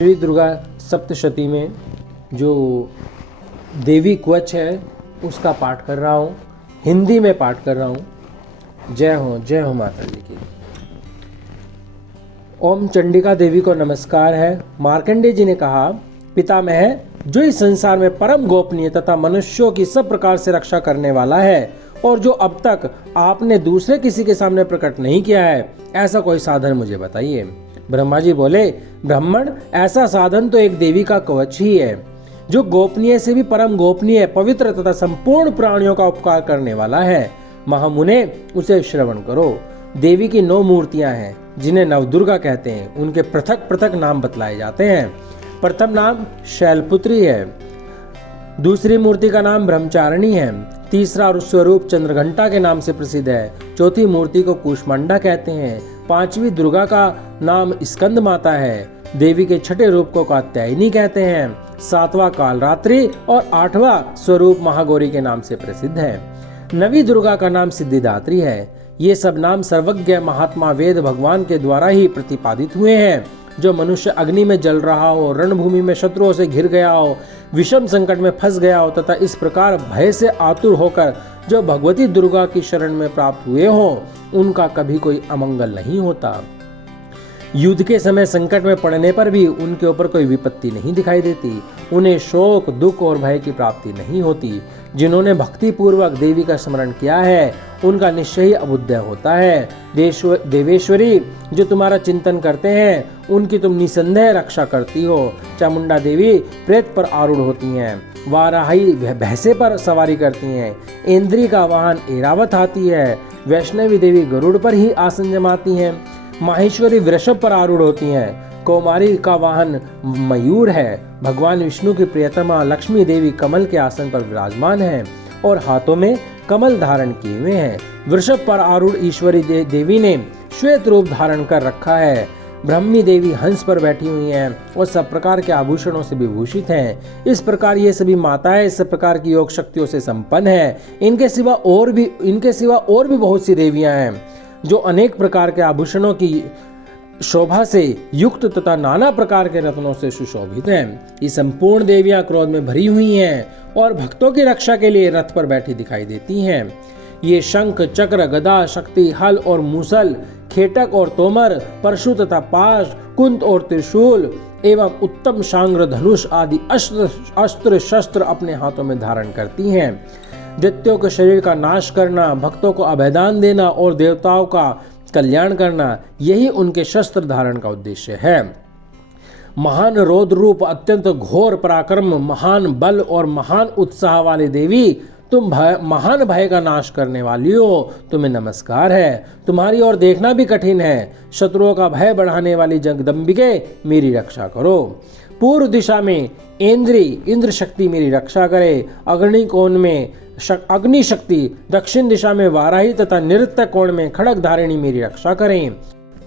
देवी दुर्गा सप्तशती में जो देवी कवच है उसका पाठ कर रहा हूँ, हिंदी में पाठ कर रहा हूँ। जय हो माता जी की। ओम चंडिका देवी को नमस्कार है। मार्कंडेय जी ने कहा, पितामह, जो इस संसार में परम गोपनीय तथा मनुष्यों की सब प्रकार से रक्षा करने वाला है और जो अब तक आपने दूसरे किसी के सामने प्रकट नहीं किया है, ऐसा कोई साधन मुझे बताइए। ब्रह्मा जी बोले, ब्राह्मण, ऐसा साधन तो एक देवी का कवच ही है, जो गोपनीय से भी परम गोपनीय, पवित्र तथा संपूर्ण प्राणियों का उपकार करने वाला है। महामुने, उसे श्रवण करो। देवी की 9 मूर्तियां हैं, जिन्हें नवदुर्गा कहते हैं। उनके पृथक पृथक नाम बतलाए जाते हैं। प्रथम नाम शैलपुत्री है, दूसरी मूर्ति का नाम ब्रह्मचारिणी है, तीसरा स्वरूप चंद्रघंटा के नाम से प्रसिद्ध है, चौथी मूर्ति को कूष्मांडा कहते हैं, पांचवी दुर्गा का नाम स्कंद माता है, देवी के छठे रूप को कात्यायनी कहते हैं, सातवां कालरात्रि और 8वां स्वरूप महागौरी के नाम से प्रसिद्ध है। नवी दुर्गा का नाम सिद्धिदात्री है। ये सब नाम सर्वज्ञ महात्मा वेद भगवान के द्वारा ही प्रतिपादित हुए हैं। जो मनुष्य अग्नि में जल रहा हो, रणभूमि में शत्रुओं से घिर गया हो, विषम संकट में फंस गया हो तथा इस प्रकार भय से आतुर होकर जो भगवती दुर्गा की शरण में प्राप्त हुए हो, उनका कभी कोई अमंगल नहीं होता। युद्ध के समय संकट में पड़ने पर भी उनके ऊपर कोई विपत्ति नहीं दिखाई देती। उन्हें शोक, दुख और भय की प्राप्ति नहीं होती। जिन्होंने भक्ति पूर्वक देवी का स्मरण किया है, उनका निश्चय ही अबुद्धय होता है। देवेश्वरी, जो तुम्हारा चिंतन करते हैं, उनकी तुम निसंदेह रक्षा करती हो। चामुंडा देवी प्रेत पर आरूढ़ होती हैं, वाराही भैंसे पर सवारी करती हैं, इंद्री का वाहन ऐरावत हाथी है, वैष्णवी देवी गरुड़ पर ही आसन जमाती हैं, माहेश्वरी वृषभ पर आरूढ़ होती हैं, कौमारी का वाहन मयूर है, भगवान विष्णु की प्रियतमा लक्ष्मी देवी कमल के आसन पर विराजमान है और हाथों में कमल धारण किए हुए हैं। वृषभ पर आरूढ़ ईश्वरी देवी ने श्वेत रूप धारण कर रखा है। ब्रह्मी देवी हंस पर बैठी हुई हैं और सब प्रकार के आभूषणों से विभूषित हैं। इस प्रकार ये सभी माताएं इस प्रकार की योग शक्तियों से संपन्न है। इनके सिवा और भी बहुत सी देवियां हैं, जो अनेक प्रकार के आभूषणों की शोभा से युक्त तथा नाना प्रकार के रत्नों से सुशोभित हैं। ये संपूर्ण देवियां क्रोध में भरी हुई हैं और भक्तों की रक्षा के लिए रथ पर बैठी दिखाई देती हैं। ये शंख, चक्र, गदा, शक्ति, हल और मूसल, खेटक और तोमर, परशु तथा पाश, कुंत और त्रिशूल एवं उत्तम शांग्र, धनुष आदि अस्त्र शस्त्र अपने हाथों में धारण करती हैं। दैत्यों के शरीर का नाश करना, भक्तों को अभयदान देना और देवताओं का कल्याण करना, यही उनके शस्त्र धारण का उद्देश्य है। महान रौद्र रूप, अत्यंत घोर पराक्रम, महान बल और महान उत्साह वाली देवी, तुम महान भय का नाश करने वाली हो, तुम्हें नमस्कार है। तुम्हारी ओर देखना भी कठिन है। शत्रुओं का भय बढ़ाने वाली जगदम्बिके, मेरी रक्षा करो। पूर्व दिशा में इंद्र शक्ति मेरी रक्षा करे। अग्नि कोण में अग्नि शक्ति, दक्षिण दिशा में वाराही तथा निरुक्त कोण में खड़ग धारिणी मेरी रक्षा करें।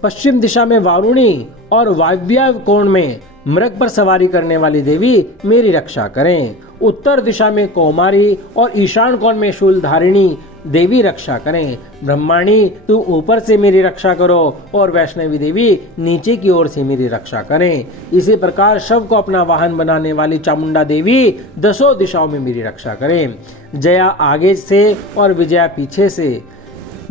पश्चिम दिशा में वारुणी और वायव्य कोण में मृग पर सवारी करने वाली देवी मेरी रक्षा करें। उत्तर दिशा में कौमारी और ईशान कोण में शूलधारिणी देवी रक्षा करें। ब्रह्माणी, तुम ऊपर से मेरी रक्षा करो और वैष्णवी देवी नीचे की ओर से मेरी रक्षा करें। इसी प्रकार शव को अपना वाहन बनाने वाली चामुंडा देवी 10 दिशाओं में मेरी रक्षा करें। जया आगे से और विजया पीछे से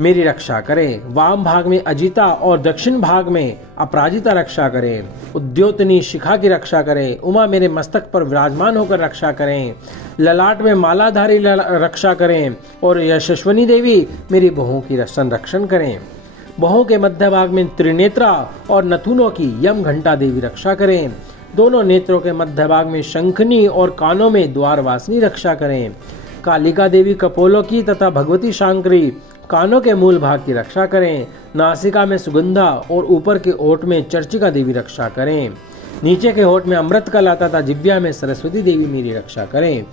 मेरी रक्षा करें। वाम भाग में अजिता और दक्षिण भाग में अपराजिता रक्षा करें। उद्योतनी शिखा की रक्षा करें। उमा मेरे मस्तक पर विराजमान होकर रक्षा करें। ललाट में मालाधारी रक्षा करें और यशस्वनी देवी मेरी बहुओं की संरक्षण करें। बहुओं के मध्य भाग में त्रिनेत्रा और नथुनों की यम घंटा देवी रक्षा करें। दोनों नेत्रों के मध्य भाग में शंखनी और कानों में द्वारवासिनी रक्षा करें। कालिका देवी कपोलों की तथा भगवती शांकरी कानों के मूल भाग की रक्षा करें। नासिका में सुगंधा और ऊपर के ओठ में चर्चिका देवी रक्षा करें। नीचे के होठ में अमृत कला तथा जिह्वा में सरस्वती देवी मेरी रक्षा करें।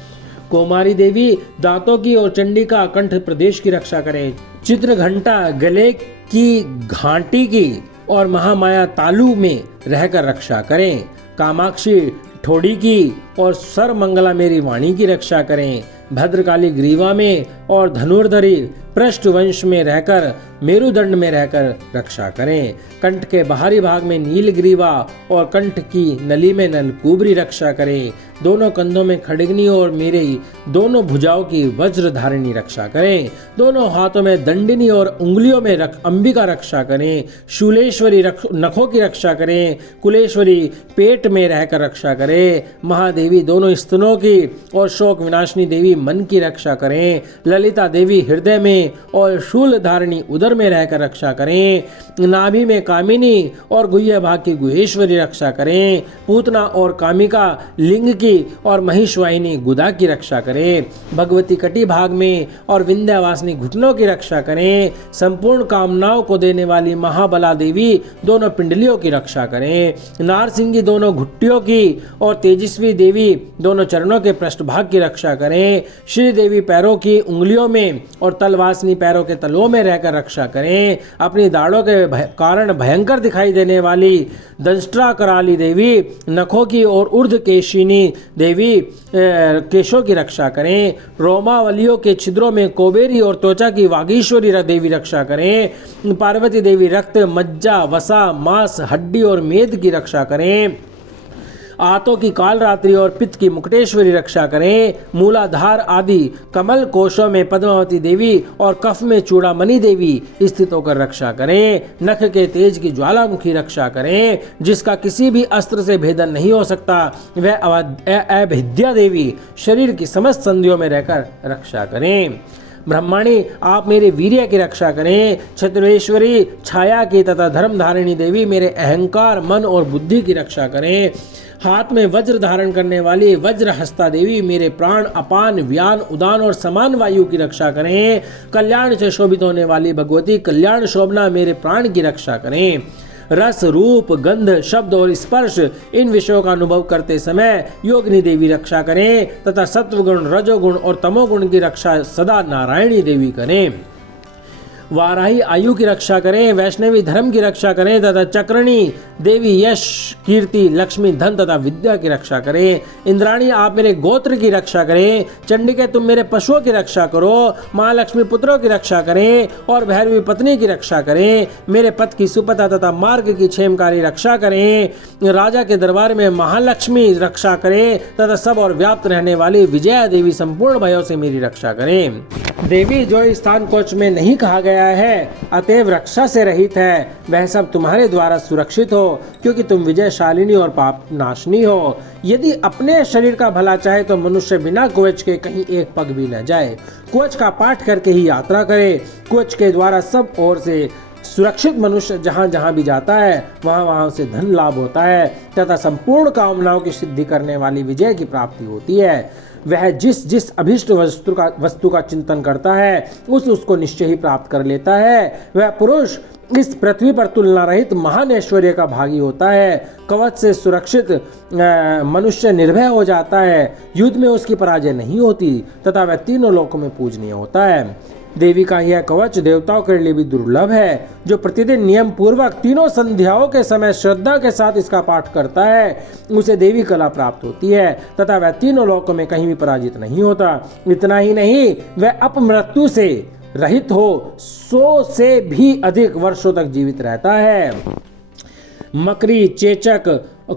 कौमारी देवी दांतों की और चंडिका कंठ प्रदेश की रक्षा करें। चित्र घंटा गले की घाटी की और महामाया तालु में रहकर रक्षा करें। कामाक्षी ठोड़ी की और सर्वमंगला मेरी वाणी की रक्षा करें। भद्रकाली ग्रीवा में और धनुर्धरी पृष्ठवंश में रहकर मेरुदंड में रहकर रक्षा करें। कंठ के बाहरी भाग में नीलग्रीवा और कंठ की नली में नलकूबरी रक्षा करें। दोनों कंधों में खड़गनी और मेरी दोनों भुजाओं की वज्र धारिणी रक्षा करें। दोनों हाथों में दंडिनी और उंगलियों में अंबिका रक्षा करें। शूलेश्वरी नखों की रक्षा करें। कुलेश्वरी पेट में रहकर रक्षा करें। महादेवी दोनों स्तनों की और शोक विनाशिनी देवी मन की रक्षा करें। ललिता देवी हृदय में और शूल धारिणी उदर में रहकर रक्षा करें। नाभि में कामिनी और गुह्य भाग की गुहेश्वरी रक्षा करें। पूतना और कामिका लिंग की और महिषवाहिनी गुदा की रक्षा करें। भगवती कटी भाग में और विंध्यावासिनी घुटनों की रक्षा करें। संपूर्ण कामनाओं को देने वाली महाबला देवी दोनों पिंडलियों की रक्षा करें। नारसिंगी दोनों घुट्टियों की और तेजस्वी देवी दोनों चरणों के पृष्ठभाग की रक्षा करें। श्री देवी पैरों की उंगलियों में और तलवासिनी पैरों के तलवों में रहकर रक्षा करें। अपनी दाढ़ों के कारण भयंकर दिखाई देने वाली दंष्ट्रा कराली देवी नखों की और ऊर्ध्वकेशिनी देवी केशों की रक्षा करें। रोमावलियों के छिद्रों में कोबेरी और त्वचा की वागीश्वरी देवी रक्षा करें। पार्वती देवी रक्त, मज्जा, वसा, मांस, हड्डी और मेद की रक्षा करें। आंतों की कालरात्रि और पित्त की मुकुटेश्वरी रक्षा करें। मूलाधार आदि कमल कोशों में पद्मावती देवी और कफ में चूड़ामणि देवी स्थित होकर रक्षा करें। नख के तेज की ज्वालामुखी रक्षा करें, जिसका किसी भी अस्त्र से भेदन नहीं हो सकता। वह अभेद्या देवी शरीर की समस्त संधियों में रहकर रक्षा करें। ब्रह्माणी आप मेरे वीर्य की रक्षा करें। छत्रेश्वरी छाया की तथा धर्मधारिणी देवी मेरे अहंकार, मन और बुद्धि की रक्षा करें। हाथ में वज्र धारण करने वाली वज्र हस्ता देवी मेरे प्राण, अपान, व्यान, उदान और समान वायु की रक्षा करें। कल्याण से शोभित होने वाली भगवती कल्याण शोभना मेरे प्राण की रक्षा करें। रस, रूप, गंध, शब्द और स्पर्श इन विषयों का अनुभव करते समय योगिनी देवी रक्षा करें तथा सत्वगुण, रजोगुण और तमोगुण की रक्षा सदा नारायणी देवी करें। वाराही आयु की रक्षा करें। वैष्णवी धर्म की रक्षा करें तथा चक्रणी देवी यश, कीर्ति, लक्ष्मी, धन तथा विद्या की रक्षा करें। इंद्राणी आप मेरे गोत्र की रक्षा करें। चंडिके तुम मेरे पशुओं की रक्षा करो। महालक्ष्मी पुत्रों की रक्षा करें और भैरवी पत्नी की रक्षा करें। मेरे पथ की सुपथा तथा मार्ग की क्षेमकारी रक्षा करें। राजा के दरबार में महालक्ष्मी रक्षा करें तथा सब और व्याप्त रहने वाली विजया देवी संपूर्ण भयों से मेरी रक्षा करें। देवी जो स्थान कोच में नहीं कहा गया है अतएव रक्षा से रहित है, वह सब तुम्हारे द्वारा सुरक्षित हो, क्योंकि तुम विजयशालिनी और पाप नाशनी हो। यदि अपने शरीर का भला चाहे तो मनुष्य बिना कवच के कहीं एक पग भी न जाए। कवच का पाठ करके ही यात्रा करे। कवच के द्वारा सब ओर से सुरक्षित मनुष्य जहाँ जहाँ भी जाता है वहाँ वहाँ से धन लाभ होता है तथा संपूर्ण कामनाओं की सिद्धि करने वाली विजय की प्राप्ति होती है। वह जिस जिस अभिष्ट वस्तु का चिंतन करता है उसको निश्चय ही प्राप्त कर लेता है। वह पुरुष इस पृथ्वी पर तुलना रहित महान ऐश्वर्य का भागी होता है। कवच से सुरक्षित मनुष्य निर्भय हो जाता है। युद्ध में उसकी पराजय नहीं होती तथा वह तीनों लोकों में पूजनीय होता है। देवी का यह कवच देवताओं के लिए भी दुर्लभ है। जो प्रतिदिन नियम पूर्वक तीनों संध्याओं के समय श्रद्धा के साथ इसका पाठ करता है उसे देवी कला प्राप्त होती है तथा वह तीनों लोकों में कहीं भी पराजित नहीं होता। इतना ही नहीं, वह अपमृत्यु से रहित हो 100 से भी अधिक वर्षों तक जीवित रहता है। मकरी, चेचक,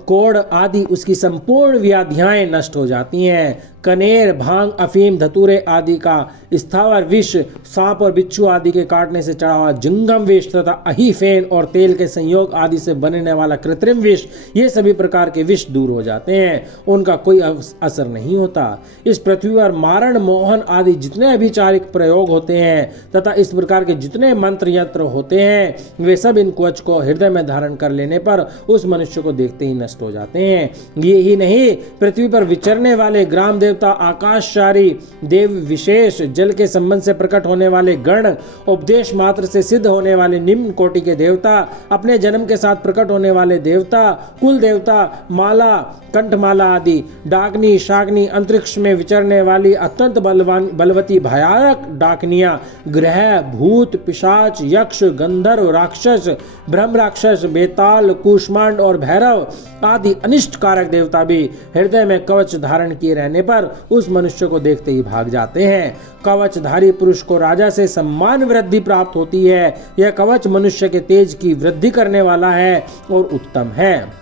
कोढ़ आदि उसकी संपूर्ण व्याधियाएं नष्ट हो जाती हैं। कनेर, भांग, अफीम, धतूरे आदि का स्थावर विष, सांप और बिच्छू आदि के काटने से चढ़ा हुआ जंगम विष तथा अहीफेन और तेल के संयोग आदि से बनने वाला कृत्रिम विष, ये सभी प्रकार के विष दूर हो जाते हैं, उनका कोई असर नहीं होता। इस पृथ्वी पर मारण, मोहन आदि जितने अभिचारिक प्रयोग होते हैं तथा इस प्रकार के जितने मंत्र यंत्र होते हैं वे सब इन कवच को हृदय में धारण कर लेने पर उस मनुष्य को देखते ही नष्ट हो जाते हैं। ये ही नहीं, पृथ्वी पर विचरने वाले ग्राम देवता, आकाशचारी देव विशेष, जल के संबंध से प्रकट होने वाले गण, उपदेश मात्र से सिद्ध होने वाले निम्न कोटि के देवता, अपने जन्म के साथ प्रकट होने वाले देवता, कुल देवता, माला, कंठमाला आदि, डाकनी, शाकनी, अंतरिक्ष में विचरने वाली अत्यंत बलवती भयानक डाकनियां, ग्रह, भूत, पिशाच, यक्ष, गंधर्व, राक्षस, ब्रह्म राक्षस, बेताल, कूष्मांड और भैरव आदि अनिष्ट कारक देवता भी हृदय में कवच धारण किए रहने पर उस मनुष्य को देखते ही भाग जाते हैं। कवचधारी पुरुष को राजा से सम्मान वृद्धि प्राप्त होती है। यह कवच मनुष्य के तेज की वृद्धि करने वाला है और उत्तम है।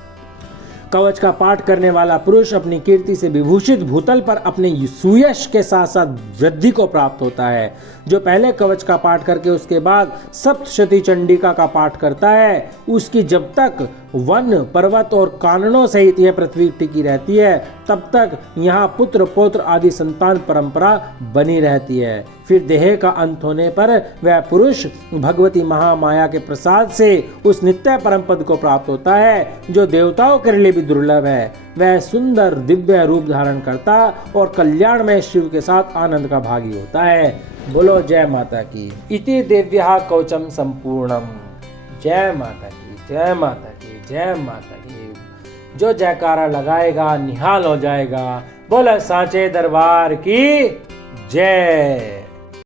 कवच का पाठ करने वाला पुरुष अपनी कीर्ति से विभूषित भूतल पर अपने सुयश के साथ साथ वृद्धि को प्राप्त होता है। जो पहले कवच का पाठ करके उसके बाद सप्तशती चंडिका का पाठ करता है, उसकी जब तक वन पर्वत और काननों सहित यह पृथ्वी टिकी रहती है, तब तक यहाँ पुत्र पौत्र आदि संतान परंपरा बनी रहती है। फिर देह का अंत होने पर वह पुरुष भगवती महामाया के प्रसाद से उस नित्य परम पद को प्राप्त होता है, जो देवताओं के लिए भी दुर्लभ है। वह सुंदर दिव्य रूप धारण करता और कल्याण में शिव के साथ आनंद का भागी होता है। बोलो जय माता की। इति देव्या कवचम संपूर्णम। जय माता की, जय माता की, जय माता की। जो जयकारा लगाएगा निहाल हो जाएगा। बोलो सांचे दरबार की जय।